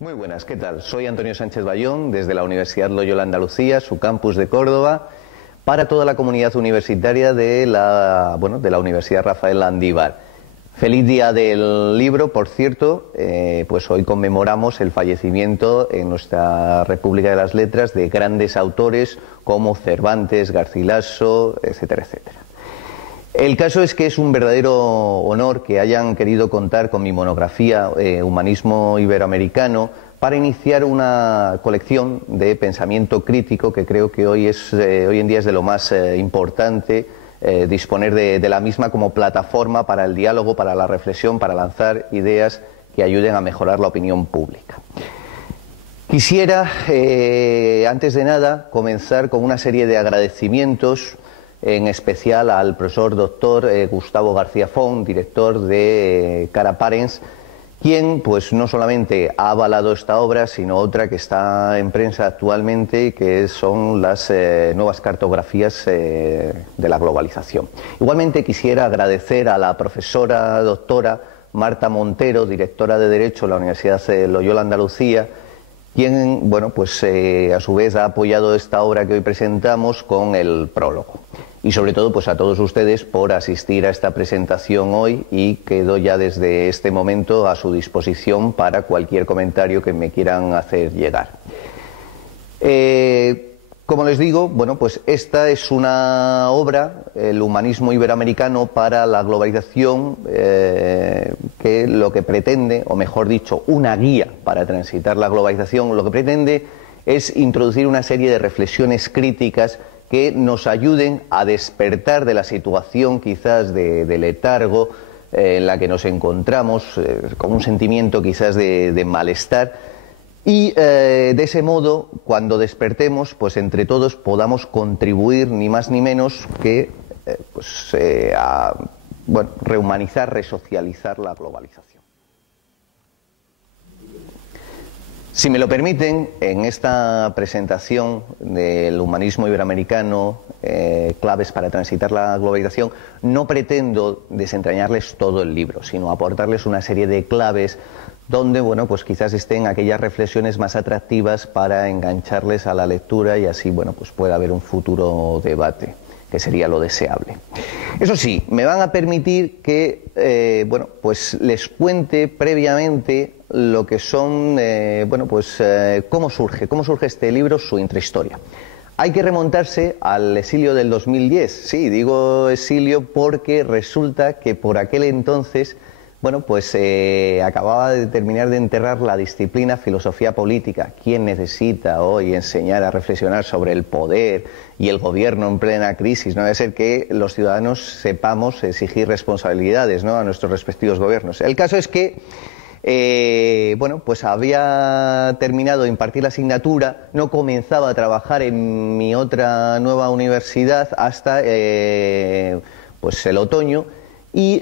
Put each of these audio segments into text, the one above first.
Muy buenas, ¿qué tal? Soy Antonio Sánchez Bayón, desde la Universidad Loyola Andalucía, su campus de Córdoba, para toda la comunidad universitaria de la Universidad Rafael Landívar. Feliz día del libro, por cierto, pues hoy conmemoramos el fallecimiento en nuestra República de las Letras de grandes autores como Cervantes, Garcilaso, etcétera, etcétera. El caso es que es un verdadero honor que hayan querido contar con mi monografía Humanismo Iberoamericano para iniciar una colección de pensamiento crítico que creo que hoy en día es de lo más importante, disponer de la misma como plataforma para el diálogo, para la reflexión, para lanzar ideas que ayuden a mejorar la opinión pública. Quisiera, antes de nada, comenzar con una serie de agradecimientos, en especial al profesor doctor Gustavo García Font, director de Cara Parents, quien pues no solamente ha avalado esta obra, sino otra que está en prensa actualmente, que son las nuevas cartografías de la globalización. Igualmente quisiera agradecer a la profesora doctora Marta Montero, directora de Derecho de la Universidad Loyola Andalucía, quien, a su vez ha apoyado esta obra que hoy presentamos con el prólogo. Y sobre todo, pues a todos ustedes por asistir a esta presentación hoy, y quedo ya desde este momento a su disposición para cualquier comentario que me quieran hacer llegar. Como les digo, pues esta es una obra, el humanismo iberoamericano para la globalización, que lo que pretende, o mejor dicho, una guía para transitar la globalización, lo que pretende es introducir una serie de reflexiones críticas que nos ayuden a despertar de la situación quizás de letargo en la que nos encontramos, con un sentimiento quizás de malestar, y de ese modo, cuando despertemos, pues entre todos podamos contribuir ni más ni menos que a rehumanizar, resocializar la globalización. Si me lo permiten, en esta presentación del humanismo iberoamericano, claves para transitar la globalización, no pretendo desentrañarles todo el libro, sino aportarles una serie de claves donde, pues quizás estén aquellas reflexiones más atractivas para engancharles a la lectura, y así, pues pueda haber un futuro debate, que sería lo deseable. Eso sí, me van a permitir que les cuente previamente lo que son, cómo surge este libro, su intrahistoria. Hay que remontarse al exilio del 2010. Sí, digo exilio porque resulta que por aquel entonces, acababa de terminar de enterrar la disciplina filosofía política. ¿Quién necesita hoy enseñar a reflexionar sobre el poder y el gobierno en plena crisis? No debe ser que los ciudadanos sepamos exigir responsabilidades, ¿no?, a nuestros respectivos gobiernos. El caso es que había terminado de impartir la asignatura, no comenzaba a trabajar en mi otra nueva universidad hasta el otoño, y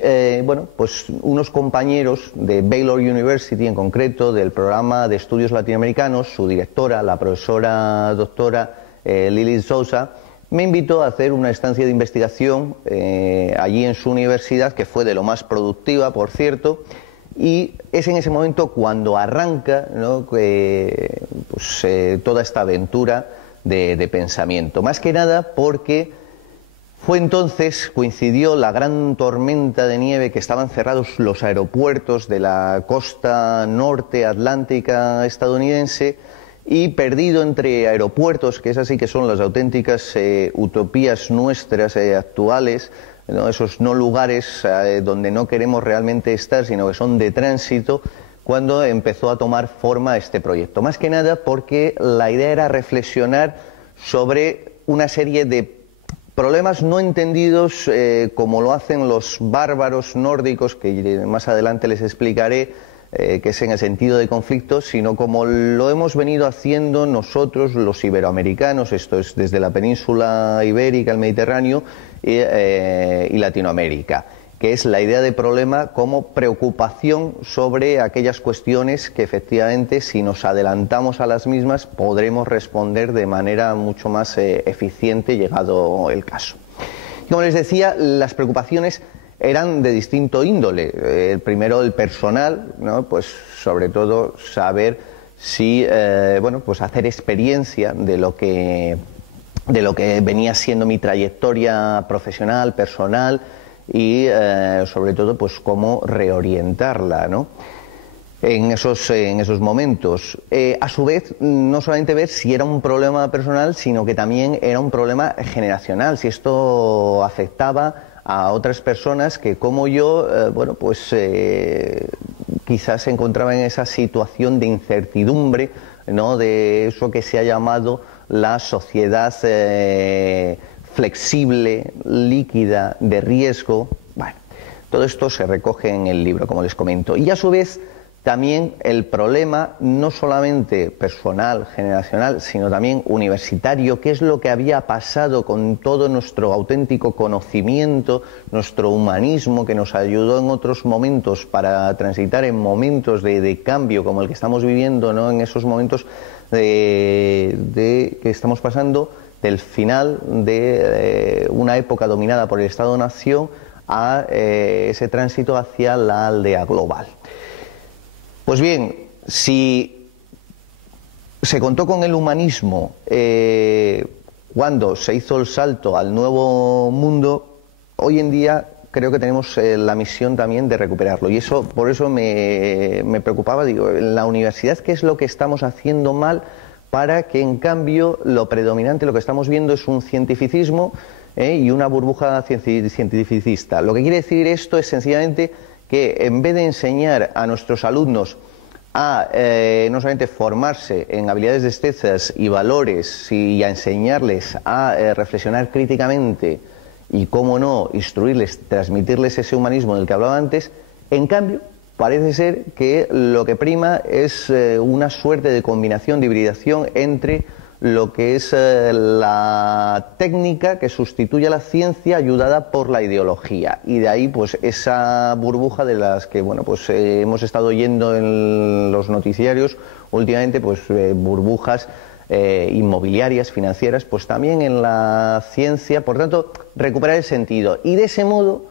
unos compañeros de Baylor University, en concreto del programa de estudios latinoamericanos, su directora, la profesora doctora Lili Sousa, me invitó a hacer una estancia de investigación allí en su universidad, que fue de lo más productiva, por cierto. Y es en ese momento cuando arranca, ¿no?, toda esta aventura de pensamiento. Más que nada porque fue entonces, coincidió la gran tormenta de nieve, que estaban cerrados los aeropuertos de la costa norte atlántica estadounidense, y perdido entre aeropuertos, que esas sí que son las auténticas utopías nuestras actuales, ¿no?, esos no lugares donde no queremos realmente estar, sino que son de tránsito, cuando empezó a tomar forma este proyecto. Más que nada porque la idea era reflexionar sobre una serie de problemas no entendidos como lo hacen los bárbaros nórdicos, que más adelante les explicaré, que es en el sentido de conflicto, sino como lo hemos venido haciendo nosotros los iberoamericanos, esto es desde la península ibérica, el Mediterráneo y Latinoamérica, que es la idea de problema como preocupación sobre aquellas cuestiones que efectivamente, si nos adelantamos a las mismas, podremos responder de manera mucho más eficiente llegado el caso. Y como les decía, las preocupaciones eran de distinto índole. Primero, el personal, ¿no?, pues sobre todo saber sí, bueno, pues hacer experiencia de lo que venía siendo mi trayectoria profesional, personal y sobre todo pues cómo reorientarla, ¿no? En esos momentos. A su vez, no solamente ver si era un problema personal, sino que también era un problema generacional, si esto afectaba a otras personas que, como yo, bueno, pues quizás se encontraban en esa situación de incertidumbre, ¿no? De eso que se ha llamado la sociedad flexible, líquida, de riesgo. Bueno, todo esto se recoge en el libro, como les comento. Y a su vez, también el problema no solamente personal, generacional, sino también universitario, qué es lo que había pasado con todo nuestro auténtico conocimiento, nuestro humanismo, que nos ayudó en otros momentos para transitar en momentos de cambio como el que estamos viviendo, ¿no? En esos momentos que estamos pasando del final de una época dominada por el Estado-Nación a ese tránsito hacia la aldea global. Pues bien, si se contó con el humanismo cuando se hizo el salto al nuevo mundo, hoy en día creo que tenemos la misión también de recuperarlo. Y eso, por eso me preocupaba, digo, en la universidad, ¿qué es lo que estamos haciendo mal para que en cambio lo predominante, lo que estamos viendo es un cientificismo y una burbuja cientificista? Lo que quiere decir esto es sencillamente que en vez de enseñar a nuestros alumnos a no solamente formarse en habilidades destrezas y valores, y a enseñarles a reflexionar críticamente y, cómo no, instruirles, transmitirles ese humanismo del que hablaba antes, en cambio parece ser que lo que prima es una suerte de combinación, de hibridación entre lo que es la técnica que sustituye a la ciencia ayudada por la ideología, y de ahí pues esa burbuja de las que, bueno, pues hemos estado oyendo en los noticiarios últimamente, pues burbujas inmobiliarias, financieras, pues también en la ciencia. Por tanto, recuperar el sentido y de ese modo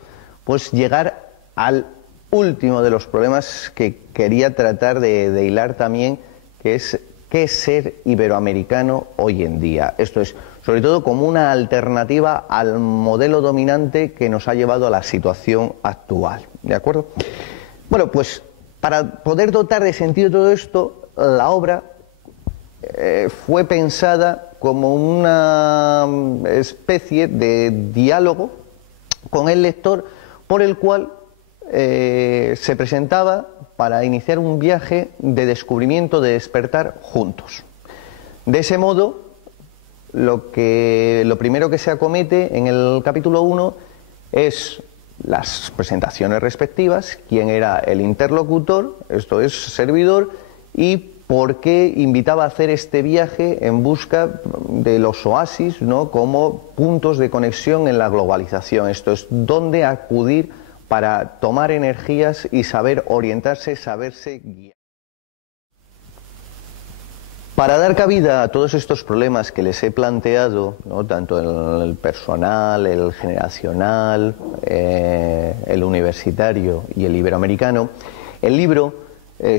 pues llegar al último de los problemas que quería tratar de hilar también, que es ¿qué es ser iberoamericano hoy en día? Esto es, sobre todo, como una alternativa al modelo dominante que nos ha llevado a la situación actual. ¿De acuerdo? Bueno, pues para poder dotar de sentido todo esto, la obra fue pensada como una especie de diálogo con el lector, por el cual se presentaba para iniciar un viaje de descubrimiento, de despertar juntos. De ese modo, lo primero que se acomete en el capítulo 1 es las presentaciones respectivas, quién era el interlocutor, esto es servidor, y por qué invitaba a hacer este viaje en busca de los oasis, ¿no?, como puntos de conexión en la globalización. Esto es, dónde acudir para tomar energías y saber orientarse, saberse guiar. Para dar cabida a todos estos problemas que les he planteado, ¿no?, tanto el personal, el generacional, el universitario y el iberoamericano, el libro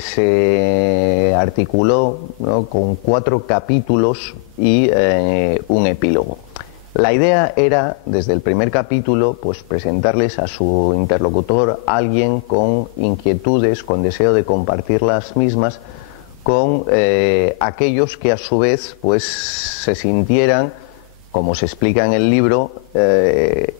se articuló, ¿no?, con 4 capítulos y un epílogo. La idea era, desde el primer capítulo, pues presentarles a su interlocutor alguien con inquietudes, con deseo de compartir las mismas, con aquellos que a su vez pues se sintieran, como se explica en el libro,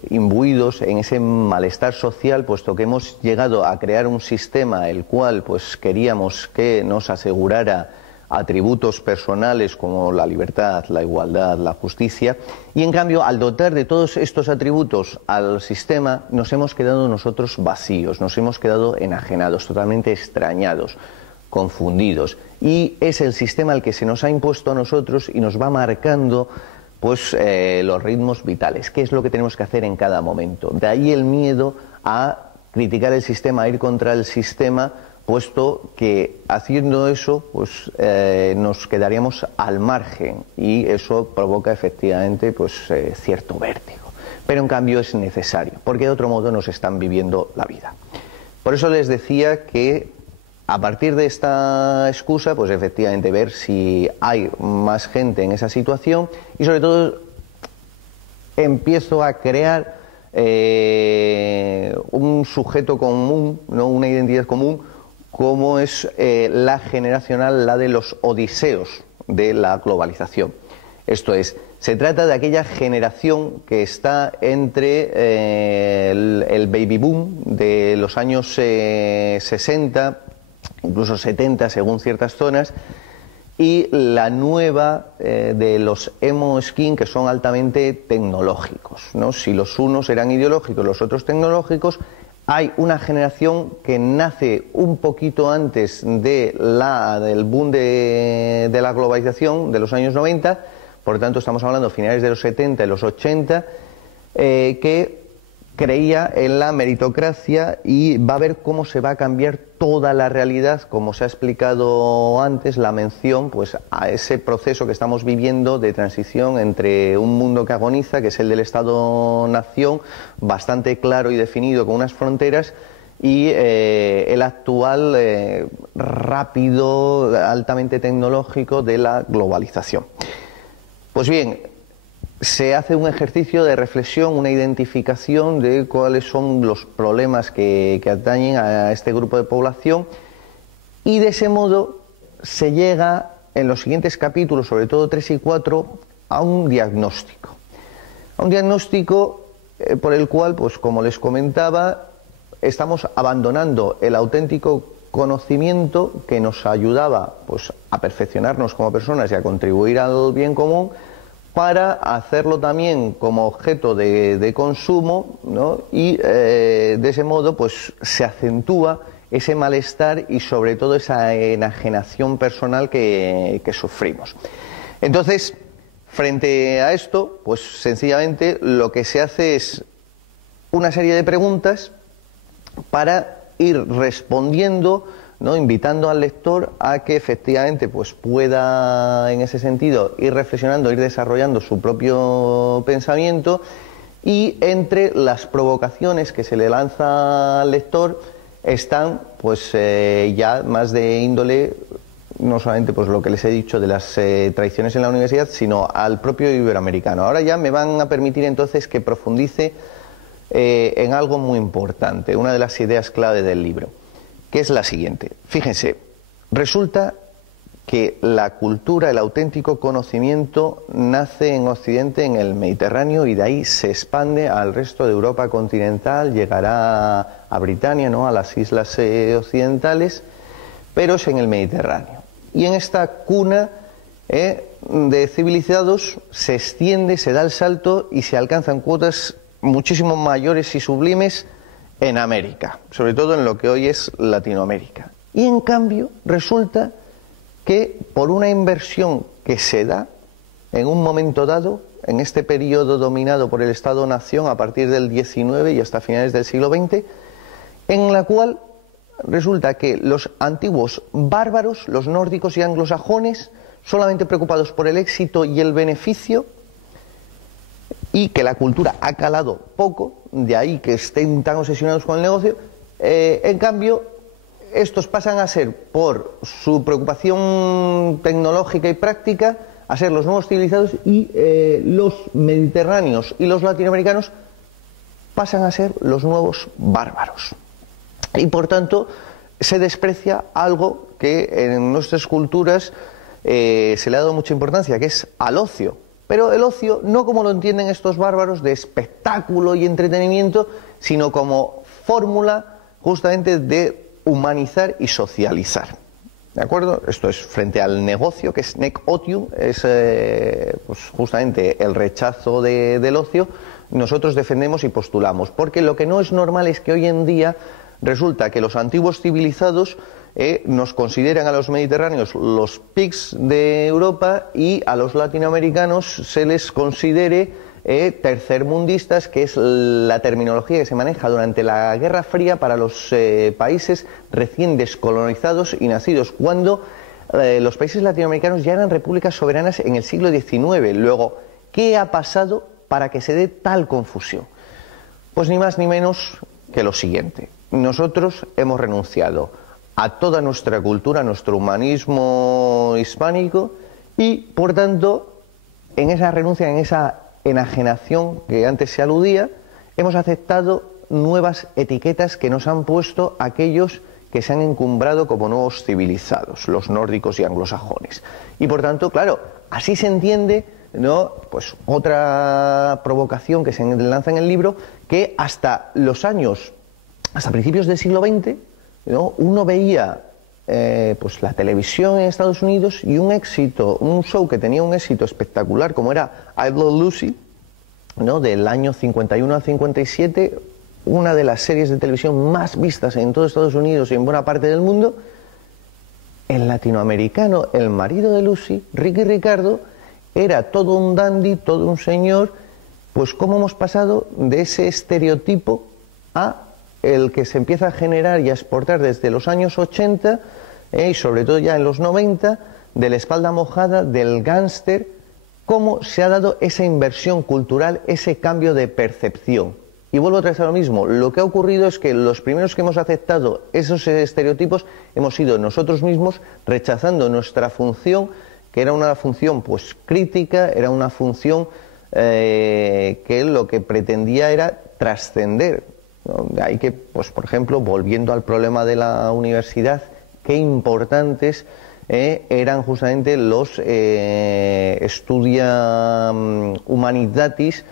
imbuidos en ese malestar social, puesto que hemos llegado a crear un sistema el cual pues queríamos que nos asegurara atributos personales como la libertad, la igualdad, la justicia, y en cambio, al dotar de todos estos atributos al sistema, nos hemos quedado nosotros vacíos, nos hemos quedado enajenados, totalmente extrañados, confundidos, y es el sistema el que se nos ha impuesto a nosotros y nos va marcando pues los ritmos vitales, qué es lo que tenemos que hacer en cada momento. De ahí el miedo a criticar el sistema, a ir contra el sistema, puesto que haciendo eso pues nos quedaríamos al margen, y eso provoca efectivamente pues cierto vértigo, pero en cambio es necesario, porque de otro modo nos están viviendo la vida. Por eso les decía que A partir de esta excusa, pues efectivamente ver si hay más gente en esa situación y sobre todo empiezo a crear un sujeto común, ¿no? Una identidad común, como es la generacional, la de los odiseos de la globalización. Esto es, se trata de aquella generación que está entre el baby boom de los años 60, incluso 70 según ciertas zonas, y la nueva de los emo skin, que son altamente tecnológicos, ¿no? Si los unos eran ideológicos, los otros tecnológicos, hay una generación que nace un poquito antes del boom de la globalización de los años 90, por lo tanto estamos hablando de finales de los 70 y los 80, que creía en la meritocracia y va a ver cómo se va a cambiar toda la realidad, como se ha explicado antes, la mención pues a ese proceso que estamos viviendo de transición entre un mundo que agoniza, que es el del Estado-nación, bastante claro y definido con unas fronteras, y el actual rápido, altamente tecnológico de la globalización. Pues bien, se hace un ejercicio de reflexión, una identificación de cuáles son los problemas que atañen a este grupo de población, y de ese modo se llega en los siguientes capítulos, sobre todo 3 y 4, a un diagnóstico. A un diagnóstico por el cual, pues como les comentaba, estamos abandonando el auténtico conocimiento que nos ayudaba pues a perfeccionarnos como personas y a contribuir al bien común, para hacerlo también como objeto de consumo, ¿no? Y de ese modo pues se acentúa ese malestar y sobre todo esa enajenación personal que sufrimos. Entonces, frente a esto, pues sencillamente lo que se hace es una serie de preguntas para ir respondiendo, ¿no? Invitando al lector a que efectivamente pues pueda en ese sentido ir reflexionando, ir desarrollando su propio pensamiento, y entre las provocaciones que se le lanza al lector están pues ya más de índole, no solamente pues lo que les he dicho de las tradiciones en la universidad, sino al propio iberoamericano. Ahora ya me van a permitir entonces que profundice en algo muy importante, una de las ideas clave del libro, que es la siguiente. Fíjense, resulta que la cultura, el auténtico conocimiento nace en Occidente, en el Mediterráneo, y de ahí se expande al resto de Europa continental, llegará a Britania, ¿no? A las islas occidentales, pero es en el Mediterráneo. Y en esta cuna de civilizados se extiende, se da el salto y se alcanzan cuotas muchísimo mayores y sublimes en América, sobre todo en lo que hoy es Latinoamérica. Y en cambio resulta que por una inversión que se da en un momento dado, en este periodo dominado por el Estado-nación a partir del XIX y hasta finales del siglo XX, en la cual resulta que los antiguos bárbaros, los nórdicos y anglosajones, solamente preocupados por el éxito y el beneficio, y que la cultura ha calado poco, de ahí que estén tan obsesionados con el negocio, en cambio estos pasan a ser, por su preocupación tecnológica y práctica, a ser los nuevos civilizados, y los mediterráneos y los latinoamericanos pasan a ser los nuevos bárbaros. Y por tanto se desprecia algo que en nuestras culturas se le ha dado mucha importancia, que es al ocio. Pero el ocio no como lo entienden estos bárbaros de espectáculo y entretenimiento, sino como fórmula justamente de humanizar y socializar. ¿De acuerdo? Esto es frente al negocio, que es nec otium, es pues justamente el rechazo del ocio. Nosotros defendemos y postulamos, porque lo que no es normal es que hoy en día resulta que los antiguos civilizados nos consideran a los mediterráneos los pigs de Europa, y a los latinoamericanos se les considere tercermundistas, que es la terminología que se maneja durante la Guerra Fría para los países recién descolonizados y nacidos, cuando los países latinoamericanos ya eran repúblicas soberanas en el siglo XIX. Luego, ¿qué ha pasado para que se dé tal confusión? Pues ni más ni menos que lo siguiente. Nosotros hemos renunciado a toda nuestra cultura, a nuestro humanismo hispánico, y por tanto, en esa renuncia, en esa enajenación que antes se aludía, hemos aceptado nuevas etiquetas que nos han puesto aquellos que se han encumbrado como nuevos civilizados, los nórdicos y anglosajones. Y por tanto, claro, así se entiende, ¿no?, pues otra provocación que se lanza en el libro, que hasta principios del siglo XX, ¿no?, uno veía pues la televisión en Estados Unidos y un show que tenía un éxito espectacular, como era I Love Lucy, ¿no?, del año 51 al 57, una de las series de televisión más vistas en todo Estados Unidos y en buena parte del mundo. El latinoamericano, el marido de Lucy, Ricky Ricardo, era todo un dandy, todo un señor. Pues cómo hemos pasado de ese estereotipo a el que se empieza a generar y a exportar desde los años 80 y sobre todo ya en los 90, de la espalda mojada, del gángster. Cómo se ha dado esa inversión cultural, ese cambio de percepción. Y vuelvo otra vez a lo mismo, lo que ha ocurrido es que los primeros que hemos aceptado esos estereotipos hemos sido nosotros mismos, rechazando nuestra función, que era una función pues crítica, era una función que lo que pretendía era trascender, ¿no? De ahí que, pues por ejemplo, volviendo al problema de la universidad, qué importantes eran justamente los Studia Humanitatis,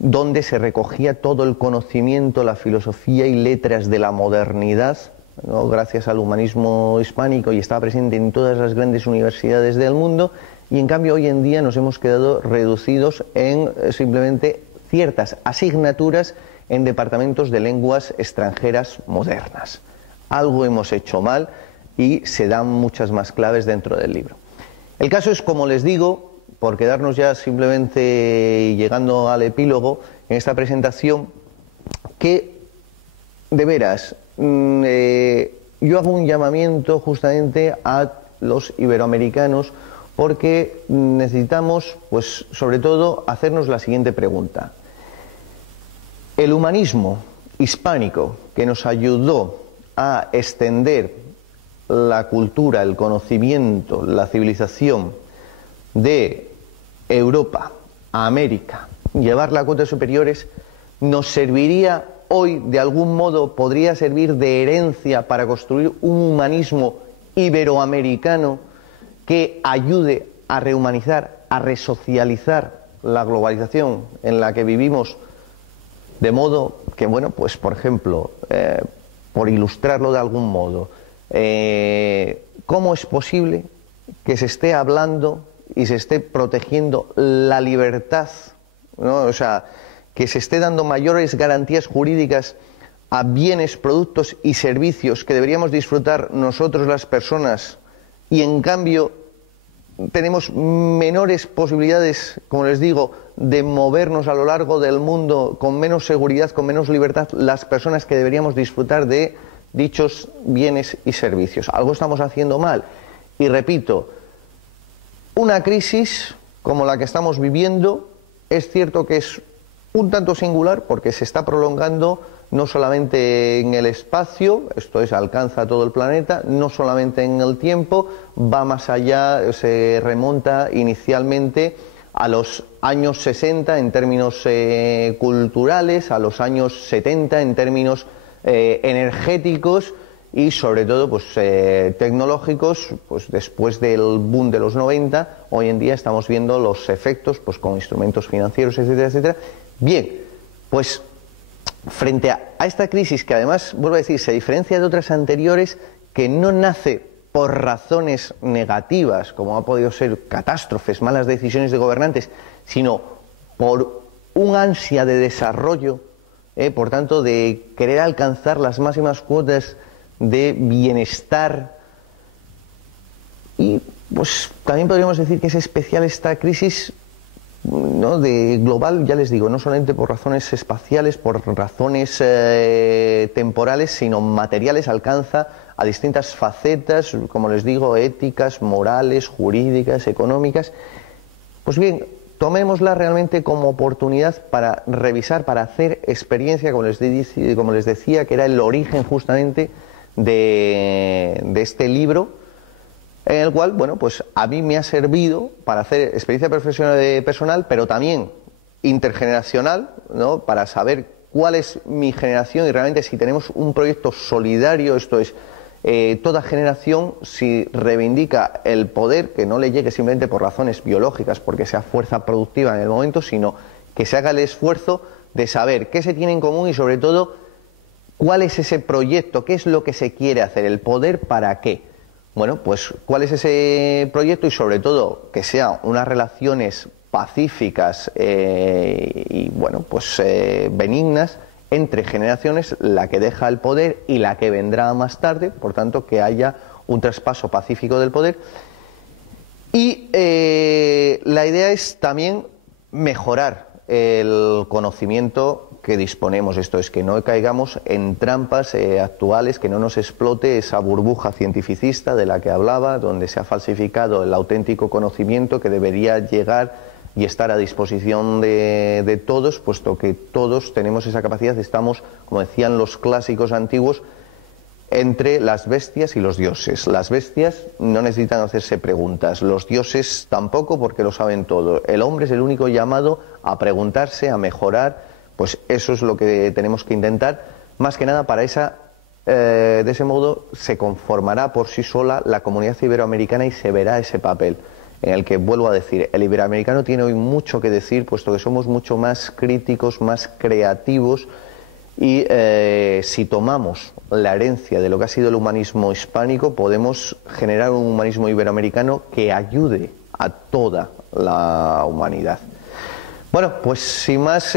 donde se recogía todo el conocimiento, la filosofía y letras de la modernidad, ¿no?, gracias al humanismo hispánico, y estaba presente en todas las grandes universidades del mundo. Y en cambio hoy en día nos hemos quedado reducidos en simplemente ciertas asignaturas en departamentos de lenguas extranjeras modernas. Algo hemos hecho mal y se dan muchas más claves dentro del libro. El caso es, como les digo, por quedarnos ya simplemente llegando al epílogo en esta presentación, que de veras yo hago un llamamiento justamente a los iberoamericanos, porque necesitamos, pues sobre todo, hacernos la siguiente pregunta. El humanismo hispánico que nos ayudó a extender la cultura, el conocimiento, la civilización de Europa a América, llevarla a cotas superiores, nos serviría hoy, de algún modo, podría servir de herencia para construir un humanismo iberoamericano que ayude a rehumanizar, a resocializar la globalización en la que vivimos, de modo que, bueno, pues por ejemplo, por ilustrarlo de algún modo, ¿cómo es posible que se esté hablando y se esté protegiendo la libertad, ¿no?, o sea, que se esté dando mayores garantías jurídicas a bienes, productos y servicios que deberíamos disfrutar nosotros las personas, y en cambio tenemos menores posibilidades, como les digo, de movernos a lo largo del mundo con menos seguridad, con menos libertad, las personas que deberíamos disfrutar de dichos bienes y servicios? Algo estamos haciendo mal. Y repito, una crisis como la que estamos viviendo es cierto que es un tanto singular, porque se está prolongando no solamente en el espacio, esto es, alcanza todo el planeta, no solamente en el tiempo, va más allá, se remonta inicialmente a los años 60 en términos culturales, a los años 70 en términos energéticos y sobre todo pues tecnológicos. Pues después del boom de los 90, hoy en día estamos viendo los efectos pues con instrumentos financieros, etcétera, etcétera. Bien, pues frente a esta crisis, que además, vuelvo a decir, se diferencia de otras anteriores, que no nace por razones negativas, como ha podido ser catástrofes, malas decisiones de gobernantes, sino por un ansia de desarrollo, por tanto, de querer alcanzar las máximas cuotas de bienestar. Y pues también podríamos decir que es especial esta crisis, ¿no?, de global, ya les digo, no solamente por razones espaciales, por razones temporales, sino materiales, alcanza a distintas facetas, como les digo, éticas, morales, jurídicas, económicas. Pues bien, tomémosla realmente como oportunidad para revisar, para hacer experiencia, como les decía, que era el origen justamente de este libro, en el cual, bueno, pues a mí me ha servido para hacer experiencia personal, pero también intergeneracional, ¿no? Para saber cuál es mi generación y realmente si tenemos un proyecto solidario, esto es, toda generación, si reivindica el poder, que no le llegue simplemente por razones biológicas, porque sea fuerza productiva en el momento, sino que se haga el esfuerzo de saber qué se tiene en común y sobre todo cuál es ese proyecto, qué es lo que se quiere hacer, el poder para qué. Bueno, pues cuál es ese proyecto y sobre todo que sean unas relaciones pacíficas y bueno, pues benignas entre generaciones, la que deja el poder y la que vendrá más tarde, por tanto que haya un traspaso pacífico del poder. Y la idea es también mejorar el conocimiento que disponemos, esto es, que no caigamos en trampas actuales, que no nos explote esa burbuja cientificista de la que hablaba, donde se ha falsificado el auténtico conocimiento que debería llegar y estar a disposición de todos, puesto que todos tenemos esa capacidad, estamos, como decían los clásicos antiguos, entre las bestias y los dioses. Las bestias no necesitan hacerse preguntas, los dioses tampoco, porque lo saben todo. El hombre es el único llamado a preguntarse, a mejorar. Pues eso es lo que tenemos que intentar, más que nada para de ese modo se conformará por sí sola la comunidad iberoamericana y se verá ese papel, en el que, vuelvo a decir, el iberoamericano tiene hoy mucho que decir, puesto que somos mucho más críticos, más creativos, y si tomamos la herencia de lo que ha sido el humanismo hispánico, podemos generar un humanismo iberoamericano que ayude a toda la humanidad. Bueno, pues sin más,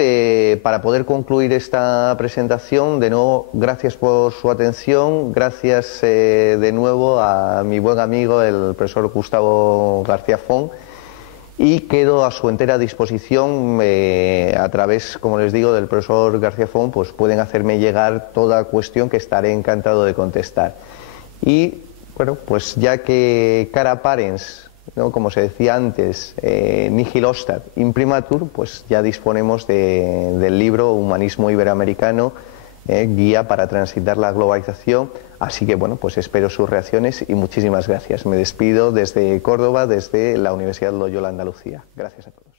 para poder concluir esta presentación, de nuevo, gracias por su atención, gracias de nuevo a mi buen amigo, el profesor Gustavo García Font, y quedo a su entera disposición a través, como les digo, del profesor García Font, pues pueden hacerme llegar toda cuestión que estaré encantado de contestar. Y, bueno, pues ya que cara parens, ¿no? Como se decía antes, nihil ostat imprimatur, pues ya disponemos del libro Humanismo Iberoamericano, guía para transitar la globalización. Así que bueno, pues espero sus reacciones y muchísimas gracias. Me despido desde Córdoba, desde la Universidad Loyola Andalucía. Gracias a todos.